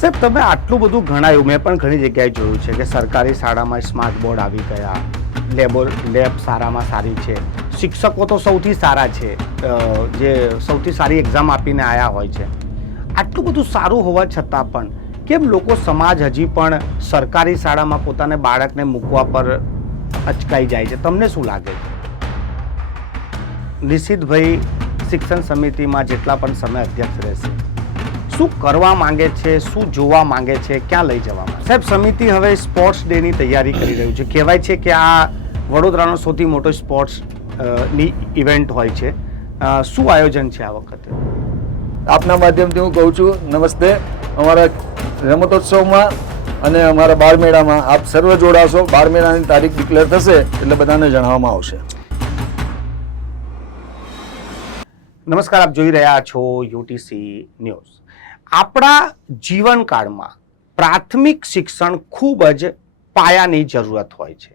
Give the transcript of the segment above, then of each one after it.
સાહેબ, તમે આટલું બધું ગણાયું, મેં પણ ઘણી જગ્યાએ જોયું છે કે સરકારી શાળામાં સ્માર્ટ બોર્ડ આવી ગયા, લેબ સારામાં સારી છે, શિક્ષકો તો સૌથી સારા છે, જે સૌથી સારી એક્ઝામ આપીને આવ્યા હોય છે. આટલું બધું સારું હોવા છતાં પણ કેમ લોકો સમાજ હજી પણ સરકારી શાળામાં પોતાને બાળકને મૂકવા પર અચકાઈ જાય છે? તમને શું લાગે છે? નિશિતભાઈ શિક્ષણ સમિતિમાં જેટલા પણ સમય અધ્યક્ષ રહેશે, શું કરવા માંગે છે, શું જોવા માંગે છે, ક્યાં લઈ જવા માંગે? સાહેબ, સમિતિ હવે સ્પોર્ટ્સ ડે ની તૈયારી કરી રહ્યું છે. કહેવાય છે કે આ વડોદરાનો સૌથી મોટો સ્પોર્ટ્સ ની ઇવેન્ટ હોય છે. શું આયોજન છે આ વખતે? આપના માધ્યમથી હું કહું છું નમસ્તે. અમારા રમતોત્સવમાં અને અમારા બાળમેળામાં આપ સર્વ જોડાશો. બાળમેળાની તારીખ ડિક્લેર થશે એટલે બધાને જણાવવામાં આવશે. નમસ્કાર, આપ જોઈ રહ્યા છો યુટીસી ન્યૂઝ. આપણા જીવનકાળમાં પ્રાથમિક શિક્ષણ ખૂબ જ પાયાની જરૂરત હોય છે,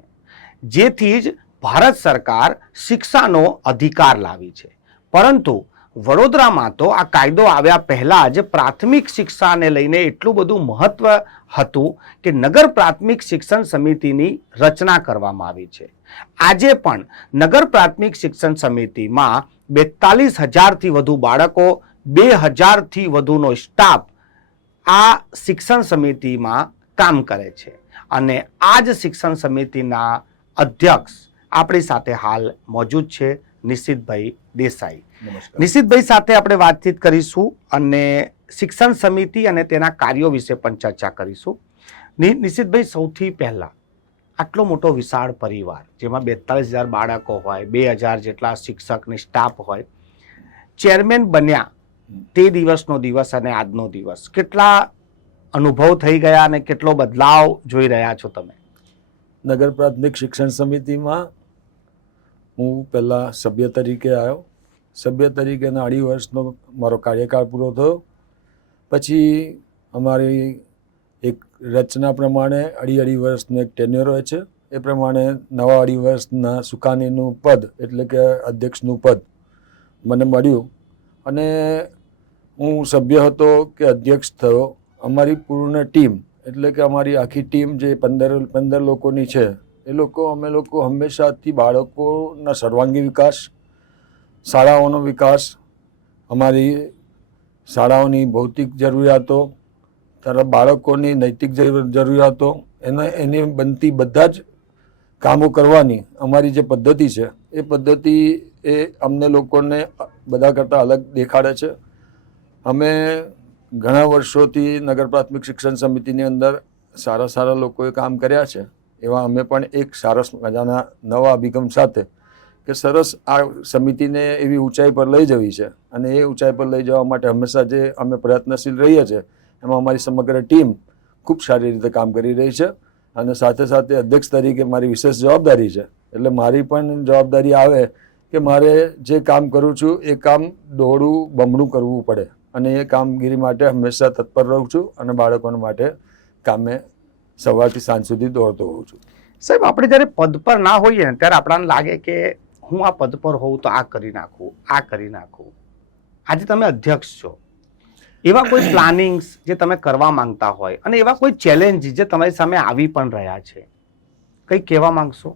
જેથી જ ભારત સરકાર શિક્ષાનો અધિકાર લાવી છે. પરંતુ વડોદરામાં તો આ કાયદો આવ્યા પહેલા જ પ્રાથમિક શિક્ષાને લઈને એટલું બધું મહત્વ હતું કે નગર પ્રાથમિક શિક્ષણ સમિતિની રચના કરવામાં આવી છે. આજે પણ નગર પ્રાથમિક શિક્ષણ સમિતિમાં 42,000થી વધુ બાળકો, 2,000થી વધુનો સ્ટાફ આ શિક્ષણ સમિતિમાં કામ કરે છે. અને આ જ શિક્ષણ સમિતિના અધ્યક્ષ આપણી સાથે હાલ મોજૂદ છે, નિશિતભાઈ દેસાઈ. નિશિતભાઈ સાથે આપણે વાતચીત કરીશું અને શિક્ષણ સમિતિ અને તેના કાર્યો વિશે પણ ચર્ચા કરીશું. નિશિતભાઈ, સૌથી પહેલા આટલો મોટો વિશાળ પરિવાર જેમાં 42,000 બાળકો હોય, 2,000 જેટલા શિક્ષકની સ્ટાફ હોય, ચેરમેન બન્યા તે દિવસનો દિવસ અને આજનો દિવસ, કેટલા અનુભવ થઈ ગયા અને કેટલો બદલાવ જોઈ રહ્યા છો તમે? નગર પ્રાથમિક શિક્ષણ સમિતિમાં હું પહેલાં સભ્ય તરીકે આવ્યો. સભ્ય તરીકેના 2.5 વર્ષનો મારો કાર્યકાળ પૂરો થયો. પછી અમારી એક રચના પ્રમાણે 2.5 વર્ષનું એક ટેન્યુર હોય છે. એ પ્રમાણે નવા 2.5 વર્ષના સુકાનીનું પદ એટલે કે અધ્યક્ષનું પદ મને મળ્યું અને હું સભ્ય હતો કે અધ્યક્ષ થયો. અમારી પૂર્ણ ટીમ એટલે કે અમારી આખી ટીમ જે 15 લોકોની છે, અમે લોકો હંમેશાથી બાળકોના સર્વાંગી વિકાસ, શાળાઓનો વિકાસ, અમારી શાળાઓની ભૌતિક જરૂરિયાતો, તરફ બાળકોની નૈતિક જરૂરિયાતો, એની બનતી બધા જ કામો કરવાની અમારી જે પદ્ધતિ છે, એ પદ્ધતિ એ અમને લોકોને બધા કરતાં અલગ દેખાડે છે. અમે ઘણા વર્ષોથી નગર પ્રાથમિક શિક્ષણ સમિતિની અંદર સારા લોકોએ કામ કર્યા છે. એવા અમે પણ એક સરસ મજાના નવા અભિગમ સાથે કે સરસ આ સમિતિને એવી ઊંચાઈ પર લઈ જવી છે અને એ ઊંચાઈ પર લઈ જવા માટે હંમેશા જે અમે પ્રયત્નશીલ રહીએ છીએ, એમાં અમારી સમગ્ર ટીમ ખૂબ સારી રીતે કામ કરી રહી છે. અને સાથે સાથે અધ્યક્ષ તરીકે મારી વિશેષ જવાબદારી છે. એટલે મારી પણ જવાબદારી આવે કે મારે જે કામ કરું છું એ કામ દોડું બમણું કરવું પડે અને એ કામગીરી માટે હંમેશા તત્પર રહું છું અને બાળકોને માટે કામે સવારથી સાંજ સુધી દોડતો હોઉં છું. સાહેબ, આપણે જ્યારે પદ પર ના હોઈએ ને ત્યારે આપણને લાગે કે હું આ પદ પર હોઉં તો આ કરી નાખું. આજે તમે અધ્યક્ષ છો, એવા કોઈ પ્લાનિંગ્સ જે તમે કરવા માંગતા હોય અને એવા કોઈ ચેલેન્જ જે તમારી સામે આવી પણ રહ્યા છે, કંઈ કહેવા માંગશો?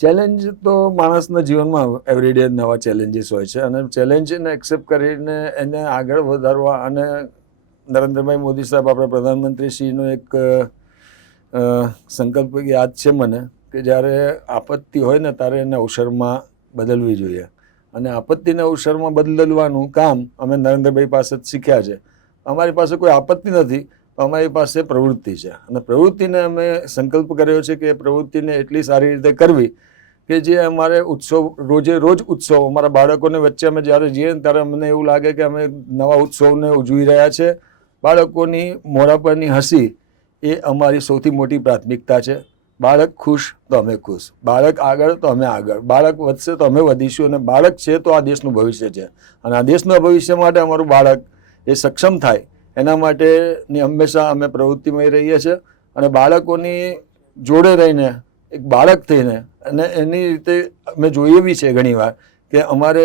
ચેલેન્જ તો માણસના જીવનમાં એવરીડે નવા ચેલેન્જીસ હોય છે અને ચેલેન્જને એક્સેપ્ટ કરીને એને આગળ વધારવા. અને નરેન્દ્રભાઈ મોદી સાહેબ, આપણા પ્રધાનમંત્રીશ્રીનો એક સંકલ્પ યાદ છે મને કે જ્યારે આપત્તિ હોય ને ત્યારે એને અવસરમાં બદલવી જોઈએ. અને આપત્તિને અવસરમાં બદલવાનું કામ અમે નરેન્દ્રભાઈ પાસે જ શીખ્યા છે. અમારી પાસે કોઈ આપત્તિ નથી, અમારી પાસે પ્રવૃત્તિ છે અને પ્રવૃત્તિને અમે સંકલ્પ કર્યો છે કે પ્રવૃત્તિને એટલી સારી રીતે કરવી કે જે અમારે ઉત્સવ રોજ ઉત્સવ અમારા બાળકોને વચ્ચે અમે જ્યારે જઈએ ને ત્યારે અમને એવું લાગે કે અમે નવા ઉત્સવને ઉજવી રહ્યા છે. બાળકોની મોઢા પરની હસી એ અમારી સૌથી મોટી પ્રાથમિકતા છે. બાળક ખુશ તો અમે ખુશ, બાળક આગળ તો અમે આગળ, બાળક વધશે તો અમે વધીશું. અને બાળક છે તો આ દેશનું ભવિષ્ય છે અને આ દેશના ભવિષ્ય માટે અમારું બાળક એ સક્ષમ થાય એના માટેની હંમેશા અમે પ્રવૃત્તિમય રહીએ છીએ. અને બાળકોની જોડે રહીને એક બાળક થઈને અને એની રીતે અમે જોઈએ બી છે ઘણીવાર કે અમારે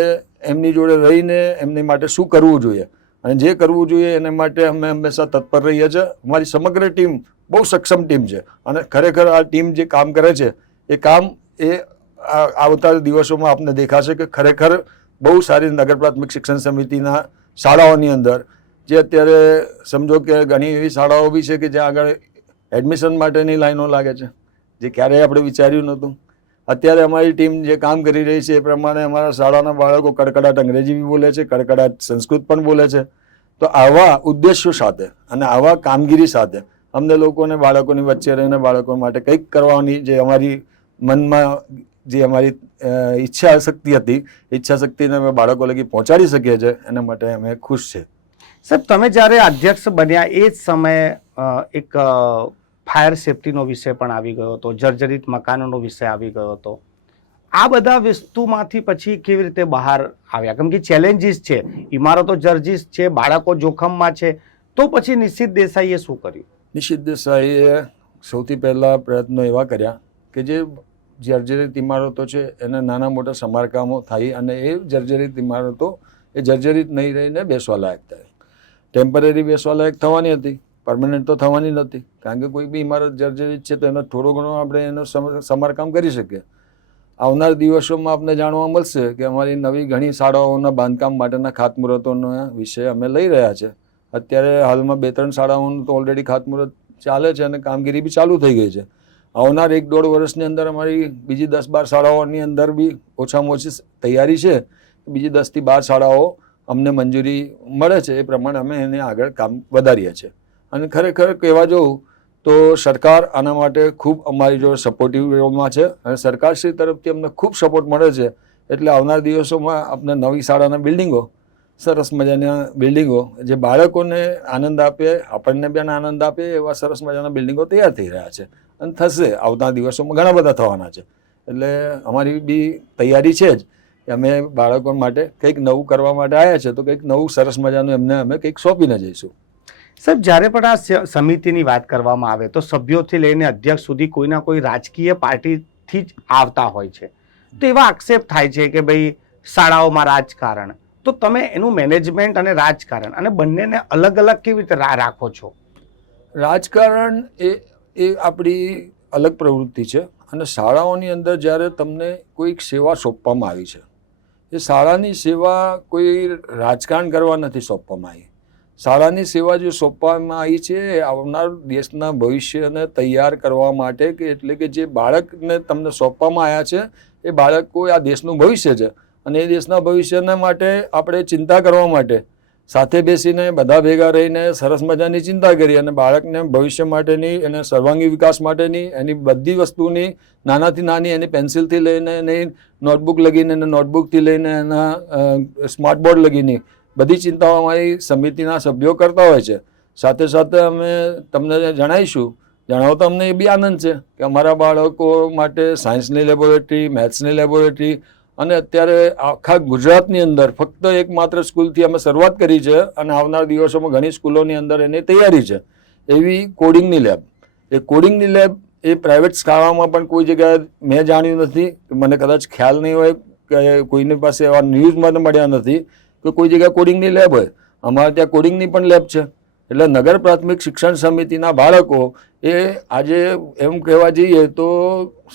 એમની જોડે રહીને એમની માટે શું કરવું જોઈએ અને જે કરવું જોઈએ એના માટે અમે હંમેશા તત્પર રહીએ છીએ. અમારી સમગ્ર ટીમ બહુ સક્ષમ ટીમ છે અને ખરેખર આ ટીમ જે કામ કરે છે એ કામ આવતા દિવસોમાં આપને દેખાશે કે ખરેખર બહુ સારી નગર પ્રાથમિક શિક્ષણ સમિતિના શાળાઓની અંદર જે અત્યારે સમજો કે ઘણી એવી શાળાઓ બી છે કે જ્યાં આગળ એડમિશન માટેની લાઈનો લાગે છે, જે ક્યારેય આપણે વિચાર્યું નહોતું. અત્યારે અમારી ટીમ જે કામ કરી રહી છે એ પ્રમાણે અમારા શાળાના બાળકો કડકડાટ અંગ્રેજી બી બોલે છે, કડકડાટ સંસ્કૃત પણ બોલે છે. તો આવા ઉદ્દેશ્યો સાથે અને આવા કામગીરી સાથે અમને લોકોને બાળકોની વચ્ચે રહીને બાળકો માટે કંઈક કરવાની જે અમારી મનમાં જે અમારી ઈચ્છા શક્તિ હતી, ઈચ્છા શક્તિને અમે બાળકો લગી પહોંચાડી શકીએ છીએ એના માટે અમે ખુશ છે. સાહેબ, તમે જ્યારે અધ્યક્ષ બન્યા એ જ સમયે એક ફાયર સેફટીનો વિષય પણ આવી ગયો હતો, જર્જરિત મકાનોનો વિષય આવી ગયો હતો. આ બધા વસ્તુમાંથી પછી કેવી રીતે બહાર આવ્યા? કેમ કે ચેલેન્જીસ છે, ઇમારતો જર્જરિત છે, બાળકો જોખમમાં છે, તો પછી નિશિત દેસાઈએ શું કર્યું? નિશિત દેસાઈએ સૌથી પહેલાં પ્રયત્નો એવા કર્યા કે જે જર્જરિત ઇમારતો છે એને નાના મોટા સમારકામો થાય અને એ જર્જરિત ઇમારતો એ જર્જરિત નહીં રહીને બેસવા લાયક થાય. ટેમ્પરરી બેસવા લાયક થવાની હતી, પરમનન્ટ તો થવાની નથી. કારણ કે કોઈ બી ઇમારત જર્જરિત છે તો એનો થોડો ઘણો આપણે એનો સમારકામ કરી શકીએ. આવનાર દિવસોમાં આપને જાણવા મળશે કે અમારી નવી ઘણી શાળાઓના બાંધકામ માટેના ખાતમુહૂર્તોનો વિષય અમે લઈ રહ્યા છે. અત્યારે હાલમાં 2-3 શાળાઓનું તો ઓલરેડી ખાતમુહૂર્ત ચાલે છે અને કામગીરી બી ચાલુ થઈ ગઈ છે. આવનાર 1-1.5 વર્ષની અંદર અમારી બીજી 10-12 શાળાઓની અંદર બી ઓછામાં ઓછી તૈયારી છે. બીજી 10 થી 12 શાળાઓ અમને મંજૂરી મળે છે, એ પ્રમાણે અમે એને આગળ કામ વધારીએ છીએ. અને ખરેખર કહેવા જવું તો સરકાર આના માટે ખૂબ અમારી જોડે સપોર્ટિવ રોલમાં છે અને સરકારશ્રી તરફથી અમને ખૂબ સપોર્ટ મળે છે. એટલે આવનાર દિવસોમાં આપણે નવી શાળાના બિલ્ડિંગો, સરસ મજાના બિલ્ડિંગો જે બાળકોને આનંદ આપે, આપણને પણ આનંદ આપે એવા સરસ મજાના બિલ્ડિંગો તૈયાર થઈ રહ્યા છે અને થશે. આવતા દિવસોમાં ઘણા બધા થવાના છે. એટલે અમારી બી તૈયારી છે જ કે અમે બાળકો માટે કંઈક નવું કરવા માટે આવ્યા છે તો કંઈક નવું સરસ મજાનું એમને અમે કંઈક સોંપીને જઈશું. સાહેબ, જ્યારે પણ આ સમિતિની વાત કરવામાં આવે તો સભ્યોથી લઈને અધ્યક્ષ સુધી કોઈના કોઈ રાજકીય પાર્ટીથી જ આવતા હોય છે. તો એવા આક્ષેપ થાય છે કે ભાઈ શાળાઓમાં રાજકારણ, તો તમે એનું મેનેજમેન્ટ અને રાજકારણ અને બંનેને અલગ અલગ કેવી રીતે રાખો છો? રાજકારણ એ આપણી અલગ પ્રવૃત્તિ છે અને શાળાઓની અંદર જ્યારે તમને કોઈક સેવા સોંપવામાં આવી છે, એ શાળાની સેવા કોઈ રાજકારણ કરવા નથી સોંપવામાં આવી. શાળાની સેવા જે સોંપવામાં આવી છે એ આવનાર દેશના ભવિષ્યને તૈયાર કરવા માટે કે એટલે કે જે બાળકને તમને સોંપવામાં આવ્યા છે એ બાળકો આ દેશનું ભવિષ્ય છે અને એ દેશના ભવિષ્યના માટે આપણે ચિંતા કરવા માટે સાથે બેસીને બધા ભેગા રહીને સરસ મજાની ચિંતા કરી અને બાળકને ભવિષ્ય માટેની એને સર્વાંગી વિકાસ માટેની એની બધી વસ્તુની નાનાથી નાની એની પેન્સિલથી લઈને એની નોટબુક લગીને એને નોટબુકથી લઈને એના સ્માર્ટ બોર્ડ લગીને બધી ચિંતાઓ અમારી સમિતિના સભ્યો કરતા હોય છે. સાથે સાથે અમે તમને જણાવો તો અમને એ બી આનંદ છે કે અમારા બાળકો માટે સાયન્સની લેબોરેટરી, મેથ્સની લેબોરેટરી અને અત્યારે આખા ગુજરાતની અંદર ફક્ત એકમાત્ર સ્કૂલથી અમે શરૂઆત કરી છે અને આવનાર દિવસોમાં ઘણી સ્કૂલોની અંદર એની તૈયારી છે એવી કોડિંગની લેબ. એ કોડિંગની લેબ એ પ્રાઇવેટ શાળામાં પણ કોઈ જગ્યાએ મેં જાણ્યું નથી, મને કદાચ ખ્યાલ નહીં હોય કે કોઈની પાસે એવા ન્યૂઝ મને મળ્યા નથી કે કોઈ જગ્યાએ કોડિંગની લેબ હોય. અમારે ત્યાં કોડિંગની પણ લેબ છે. એટલે નગર પ્રાથમિક શિક્ષણ સમિતિના બાળકો એ આજે એમ કહેવા જઈએ તો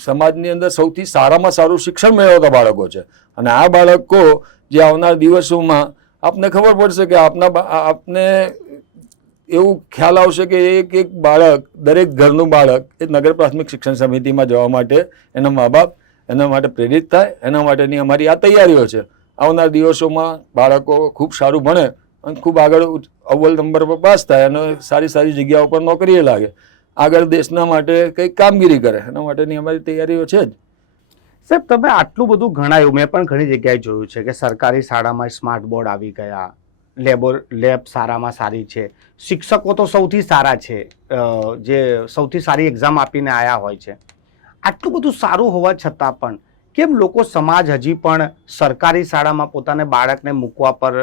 સમાજની અંદર સૌથી સારામાં સારું શિક્ષણ મેળવતા બાળકો છે અને આ બાળકો જે આવનાર દિવસોમાં આપને ખબર પડશે કે આપને એવું ખ્યાલ આવશે કે એક બાળક, દરેક ઘરનું બાળક એ નગર પ્રાથમિક શિક્ષણ સમિતિમાં જવા માટે એના મા બાપ એના માટે પ્રેરિત થાય. એના માટેની અમારી આ તૈયારીઓ છે. આવનાર દિવસોમાં બાળકો ખૂબ સારું ભણે અને ખૂબ આગળ અવ્વલ નંબર પર પાસ થાય અને સારી સારી જગ્યાઓ પર નોકરીએ લાગે, આગળ દેશના માટે કંઈક કામગીરી કરે, એના માટેની અમારી તૈયારીઓ છે જ. સાહેબ, તમે આટલું બધું ગણાયું, મેં પણ ઘણી જગ્યાએ જોયું છે કે સરકારી શાળામાં સ્માર્ટ બોર્ડ આવી ગયા, લેબ સારામાં સારી છે, શિક્ષકો તો સૌથી સારા છે, જે સૌથી સારી એક્ઝામ આપીને આવ્યા હોય છે. આટલું બધું સારું હોવા છતાં પણ કેમ લોકો સમાજ હજી પણ સરકારી શાળામાં પોતાને બાળકને મૂકવા પર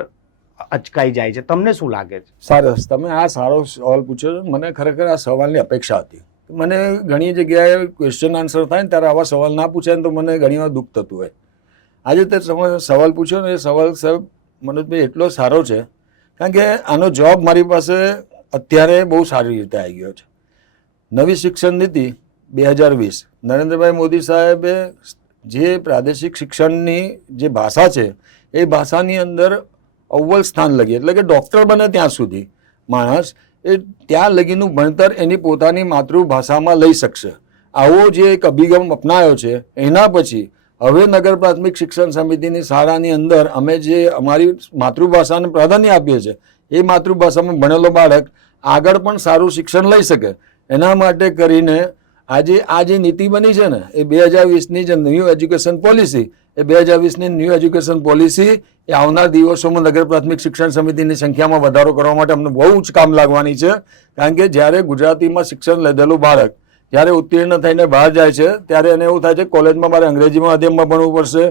અચકાઈ જાય છે? તમને શું લાગે છે? સરસ, તમે આ સારો સવાલ પૂછ્યો. મને ખરેખર આ સવાલની અપેક્ષા હતી. મને ઘણી જગ્યાએ ક્વેશ્ચન આન્સર થાય ને ત્યારે આવા સવાલ ના પૂછાય ને તો મને ઘણી વાર દુઃખ થતું હોય. આજે તે સવાલ પૂછ્યો ને એ સવાલ સાહેબ મનોજભાઈ એટલો સારો છે કારણ કે આનો જવાબ મારી પાસે અત્યારે બહુ સારી રીતે આવી ગયો છે. નવી શિક્ષણ નીતિ 2020 નરેન્દ્રભાઈ મોદી સાહેબે જે પ્રાદેશિક શિક્ષણની જે ભાષા છે એ ભાષાની અંદર અવ્વલ સ્થાન લગી, એટલે કે ડૉક્ટર બને ત્યાં સુધી માણસ એ ત્યાં લગીનું ભણતર એની પોતાની માતૃભાષામાં લઈ શકશે. આવો જે એક અભિગમ અપનાવ્યો છે એના પછી હવે નગર પ્રાથમિક શિક્ષણ સમિતિની શાળાની અંદર અમે જે અમારી માતૃભાષાને પ્રાધાન્ય આપીએ છીએ એ માતૃભાષામાં ભણેલો બાળક આગળ પણ સારું શિક્ષણ લઈ શકે. એના માટે કરીને આજે આ જે નીતિ બની છે ને એ 2020ની જે ન્યૂ એજ્યુકેશન પોલિસી, એ 2020ની ન્યૂ એજ્યુકેશન પોલિસી એ આવનાર દિવસોમાં નગર પ્રાથમિક શિક્ષણ સમિતિની સંખ્યામાં વધારો કરવા માટે અમને બહુ જ કામ લાગવાની છે. કારણ કે જ્યારે ગુજરાતીમાં શિક્ષણ લીધેલું બાળક જ્યારે ઉત્તીર્ણ થઈને બહાર જાય છે ત્યારે એને એવું થાય છે કોલેજમાં મારે અંગ્રેજી માધ્યમમાં ભણવું પડશે,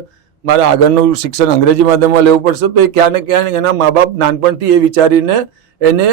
મારે આગળનું શિક્ષણ અંગ્રેજી માધ્યમમાં લેવું પડશે. તો એ ક્યાં ને ક્યાં એના મા બાપ નાનપણથી એ વિચારીને એને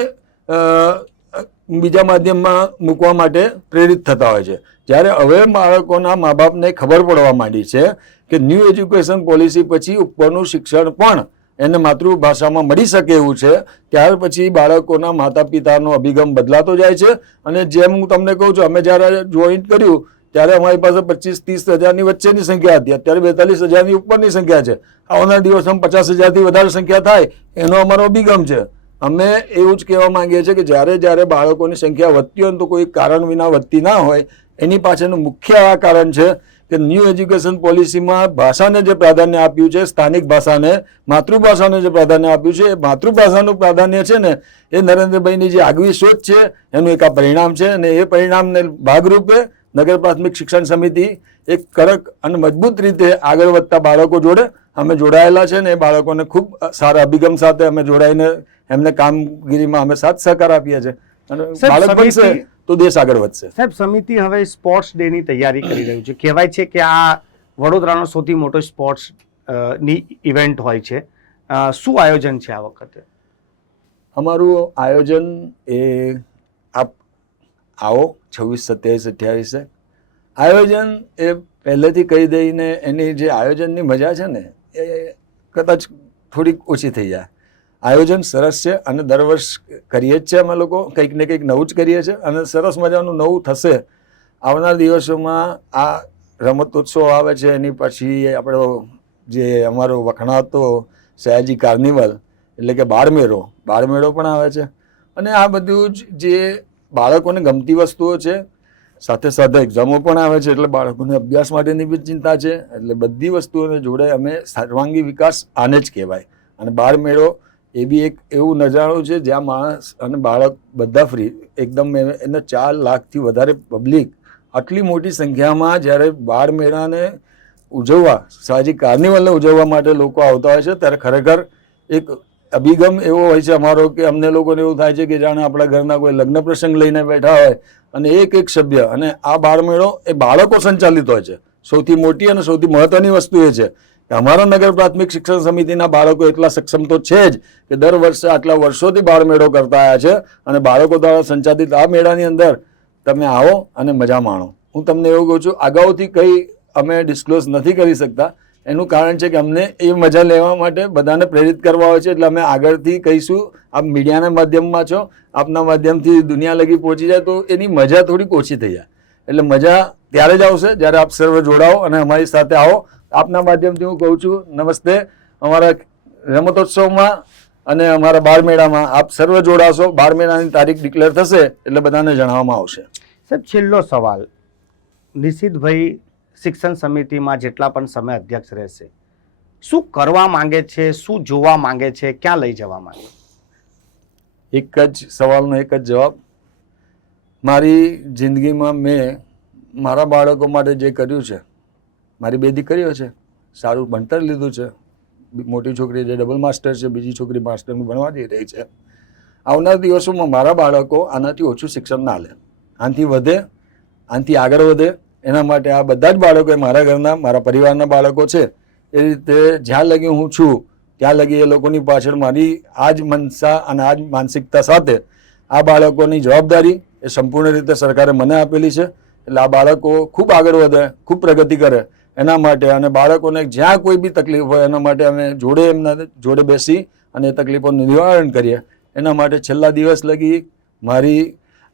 બીજા માધ્યમમાં મૂકવા માટે પ્રેરિત થતા હોય છે. જ્યારે હવે બાળકોના મા બાપને ખબર પડવા માંડી છે કે ન્યૂ એજ્યુકેશન પોલિસી પછી ઉપરનું શિક્ષણ પણ એને માતૃભાષામાં મળી શકે એવું છે, ત્યાર પછી બાળકોના માતા પિતાનો અભિગમ બદલાતો જાય છે. અને જેમ હું તમને કહું છું, અમે જ્યારે જોઈન્ટ કર્યું ત્યારે અમારી પાસે 25-30 હજારની વચ્ચેની સંખ્યા હતી, અત્યારે 42,000ની ઉપરની સંખ્યા છે. આવનારા દિવસોમાં 50,000થી વધારે સંખ્યા થાય એનો અમારો અભિગમ છે. અમે એવું જ કહેવા માંગીએ છીએ કે જ્યારે બાળકોની સંખ્યા વધતી હોય તો કોઈ કારણ વિના વધતી ના હોય. એની પાછળનું મુખ્ય આ કારણ છે કે ન્યૂ એજ્યુકેશન પોલિસીમાં ભાષાને જે પ્રાધાન્ય આપ્યું છે, સ્થાનિક ભાષાને, માતૃભાષાને જે પ્રાધાન્ય આપ્યું છે, એ માતૃભાષાનું પ્રાધાન્ય છે ને એ નરેન્દ્રભાઈની જે આગવી સોચ છે એનું એક આ પરિણામ છે. અને એ પરિણામને ભાગરૂપે નગર પ્રાથમિક શિક્ષણ સમિતિ એક કડક અને મજબૂત રીતે આગળ વધતા બાળકો જોડે અમે જોડાયેલા છે ને એ બાળકોને ખૂબ સારા અભિગમ સાથે અમે જોડાઈને એમને કામગીરીમાં અમે સાથ સહકાર આપીએ છીએ અને બાળક બનશે તો દેશ આગળ વધશે. સાહેબ, સમિતિ હવે સ્પોર્ટ્સ ડે ની તૈયારી કરી રહ્યું છે. કહેવાય છે કે આ વડોદરાનો સૌથી મોટો સ્પોર્ટ્સ ની ઇવેન્ટ હોય છે. શું આયોજન છે આ વખતે? અમારું આયોજન એ આપ આવો 26, 27, 28 આયોજન એ પહેલેથી કહી દઈને એની જે આયોજનની મજા છે ને એ કદાચ થોડીક ઓછી થઈ જાય. આયોજન સરસ છે અને દર વર્ષ કરીએ જ છે અમે લોકો, કંઈક ને કંઈક નવું જ કરીએ છીએ અને સરસ મજાનું નવું થશે. આવનાર દિવસોમાં આ રમતોત્સવ આવે છે, એની પછી આપણો જે અમારો વખણાતો સયાજી કાર્નિવલ એટલે કે બાળમેળો પણ આવે છે. અને આ બધું જ જે બાળકોને ગમતી વસ્તુઓ છે, સાથે સાથે એક્ઝામો પણ આવે છે એટલે બાળકોને અભ્યાસ માટેની બી ચિંતા છે. એટલે બધી વસ્તુઓને જોડે અમે સર્વાંગી વિકાસ આને જ કહેવાય. અને બાળમેળો એ બી એક એવું નજારો છે જ્યાં માણસ અને બાળક બધા ફ્રી એકદમ, એને 4 લાખથી વધારે પબ્લિક આટલી મોટી સંખ્યામાં જ્યારે બાળમેળાને ઉજવવા, સાહજિક કાર્નિવલને ઉજવવા માટે લોકો આવતા હોય છે ત્યારે ખરેખર એક અભિગમ એવો હોય છે અમારો કે અમને લોકોને એવું થાય છે કે જાણે આપણા ઘરના કોઈ લગ્ન પ્રસંગ લઈને બેઠા હોય અને એક સભ્ય. અને આ બાળમેળો એ બાળકો સંચાલિત હોય છે. સૌથી મોટી અને સૌથી મહત્વની વસ્તુ એ છે કે અમારા નગર પ્રાથમિક શિક્ષણ સમિતિના બાળકો એટલા સક્ષમ તો છે જ કે દર વર્ષે આટલા વર્ષોથી બાળમેળો કરતા આવ્યા છે અને બાળકો દ્વારા સંચાલિત આ મેળાની અંદર તમે આવો અને મજા માણો. હું તમને એવું કહું છું, અગાઉથી કંઈ અમે ડિસ્ક્લોઝ નથી કરી શકતા. એનું કારણ છે કે અમને એ મજા લેવા માટે બધાને પ્રેરિત કરવા હોય છે. એટલે અમે આગળથી કહીશું, આપ મીડિયાના માધ્યમમાં છો, આપના માધ્યમથી દુનિયા લગી પહોંચી જાય તો એની મજા થોડીક ઓછી થઈ જાય. એટલે મજા ત્યારે જ આવશે જ્યારે આપ સર્વ જોડાઓ અને અમારી સાથે આવો. આપના માધ્યમથી હું કહું છું નમસ્તે. અમારા રમતોત્સવમાં અને અમારા બાળમેળામાં આપ સર્વ જોડાશો. બાળમેળાની તારીખ ડિક્લેર થશે એટલે બધાને જણાવવામાં આવશે. સાહેબ, છેલ્લો સવાલ. નિશિતભાઈ શિક્ષણ સમિતિમાં જેટલા પણ સમય અધ્યક્ષ રહેશે, શું કરવા માંગે છે, શું જોવા માંગે છે, ક્યાં લઈ જવા માંગે? એક જ સવાલનો એક જ જવાબ. મારી જિંદગીમાં મેં મારા બાળકો માટે જે કર્યું છે, મારી 2 દીકરીઓ છે, સારું ભણતર લીધું છે. મોટી છોકરી જે ડબલ માસ્ટર છે, બીજી છોકરી માસ્ટરનું ભણવા જઈ રહી છે. આવનાર દિવસોમાં મારા બાળકો આનાથી ઓછું શિક્ષણ ના લે, આનાથી વધે, આનાથી આગળ વધે. એના માટે આ બધા જ બાળકો મારા ઘરના, મારા પરિવારના બાળકો છે. એ રીતે જ્યાં લગી હું છું ત્યાં લગી એ લોકોની પાછળ મારી આ જ મનસા અને આ જ માનસિકતા સાથે આ બાળકોની જવાબદારી એ સંપૂર્ણ રીતે સરકારે મને આપેલી છે. એટલે આ બાળકો ખૂબ આગળ વધે, ખૂબ પ્રગતિ કરે એના માટે, અને બાળકોને જ્યાં કોઈ બી તકલીફ હોય એના માટે અમે એમના જોડે બેસી અને એ તકલીફોનું નિવારણ કરીએ. એના માટે છેલ્લા દિવસ લગી મારી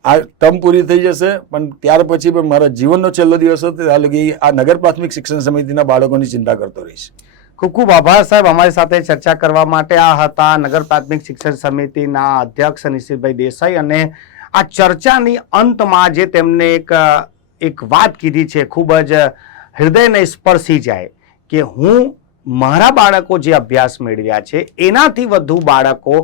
આ ટર્મ પૂરી થઈ જશે, પણ ત્યાર પછી પણ મારા જીવનનો છેલ્લો દિવસ હતો ત્યાં લગી આ નગર પ્રાથમિક શિક્ષણ સમિતિના બાળકોની ચિંતા કરતો રહીશ. ખૂબ ખૂબ આભાર સાહેબ, અમારી સાથે ચર્ચા કરવા માટે. આ હતા નગર પ્રાથમિક શિક્ષણ સમિતિના અધ્યક્ષ નિશિતભાઈ દેસાઈ. અને આ ચર્ચાની અંતમાં જે તેમને એક વાત કીધી છે, ખૂબ જ હૃદયને સ્પર્શી જાય કે હું મારા બાળકો જે અભ્યાસ મેળવ્યા છે એનાથી વધુ બાળકો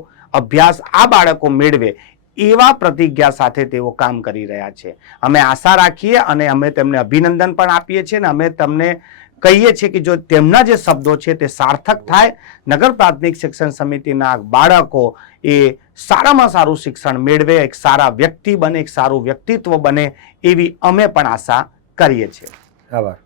મેળવે એવા પ્રતિજ્ઞા સાથે તેઓ કામ કરી રહ્યા છે. અમે આશા રાખીએ અને અમે તેમને અભિનંદન પણ આપીએ છીએ. અને અમે તમને કહીએ છીએ કે જો તેમના જે શબ્દો છે તે સાર્થક થાય, નગર પ્રાથમિક શિક્ષણ સમિતિના બાળકો એ સારામાં સારું શિક્ષણ મેળવે, એક સારા વ્યક્તિ બને, એક સારું વ્યક્તિત્વ બને, એવી અમે પણ આશા કરીએ છીએ. આભાર.